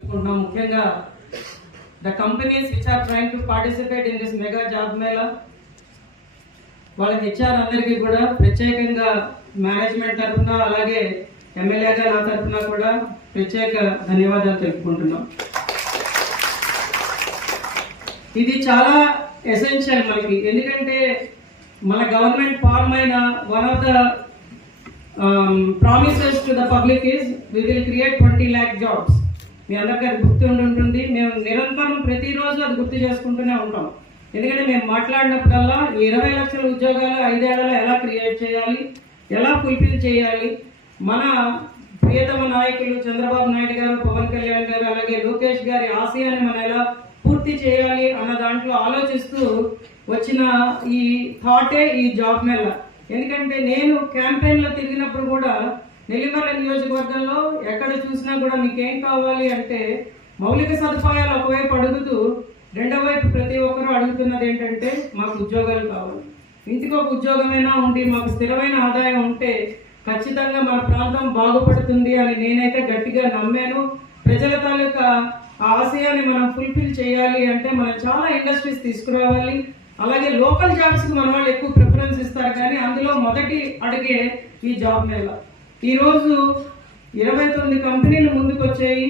ముఖ్యంగా the companies which are trying to participate in this mega job mela వాళ్ళ HR అందరికీ కూడా ప్రత్యేకంగా మేనేజ్మెంట్ తరఫున అలాగే ఎమ్మెల్యేగా నా తరఫున కూడా ప్రత్యేక ధన్యవాదాలు తెలుపుకుంటున్నాం. ఇది చాలా ఎసెన్షియల్ మనకి, ఎందుకంటే మన గవర్నమెంట్ ఫార్మ్ అయిన one of the promises to the public is we will create 20 lakh jobs. మీ అందరికీ అది గుర్తు ఉంటుంది. మేము నిరంతరం ప్రతిరోజు అది గుర్తు చేసుకుంటూనే ఉంటాం. ఎందుకంటే మేము మాట్లాడినప్పుడల్లా 20 లక్షల ఉద్యోగాలు 5 ఏళ్లలో ఎలా క్రియేట్ చేయాలి, ఎలా ఫుల్ఫిల్ చేయాలి, మన ప్రియతమ నాయకులు చంద్రబాబు నాయుడు గారు, పవన్ కళ్యాణ్ గారు, అలాగే లోకేష్ గారి ఆశయాన్ని మనం ఎలా పూర్తి చేయాలి అన్న దాంట్లో ఆలోచిస్తూ వచ్చిన ఈ థాటే ఈ జాబ్ మేళా. ఎందుకంటే నేను క్యాంపెయిన్లో తిరిగినప్పుడు కూడా నెల్లిమర్ల నియోజకవర్గంలో ఎక్కడ చూసినా కూడా మీకు ఏం కావాలి అంటే మౌలిక సదుపాయాలు ఒకవైపు అడుగుతూ రెండో వైపు ప్రతి ఒక్కరూ అడుగుతున్నది ఏంటంటే మాకు ఉద్యోగాలు కావాలి. ఇంటికి ఒక ఉద్యోగమైనా ఉండి మాకు స్థిరమైన ఆదాయం ఉంటే ఖచ్చితంగా మన ప్రాంతం బాగుపడుతుంది అని నేనైతే గట్టిగా నమ్మాను. ప్రజల తాలూకా ఆ ఆశయాన్ని మనం ఫుల్ఫిల్ చేయాలి అంటే మనం చాలా ఇండస్ట్రీస్ తీసుకురావాలి. అలాగే లోకల్ జాబ్స్కి మన వాళ్ళు ఎక్కువ ప్రిఫరెన్స్ ఇస్తారు, కానీ అందులో మొదటి అడిగే ఈ జాబ్ మేళా. ఈరోజు 29 కంపెనీలు ముందుకు వచ్చాయి.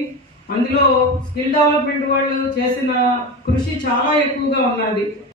అందులో స్కిల్ డెవలప్మెంట్ వాళ్ళు చేసిన కృషి చాలా ఎక్కువగా ఉన్నది.